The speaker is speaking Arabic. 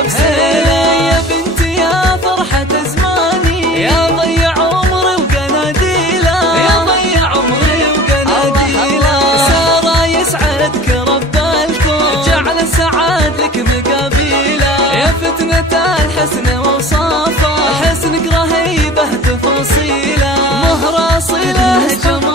وبسيلة. يا بنتي يا فرحة زماني، يا ضيع عمري وقناديله، يا ضيع عمري وقناديله. سارة يسعدك رب الكون، جعل السعاد لك مقابيله. يا فتنة الحسن وصافه، حسنك رهيبه تفاصيله. مهر اصيله جمال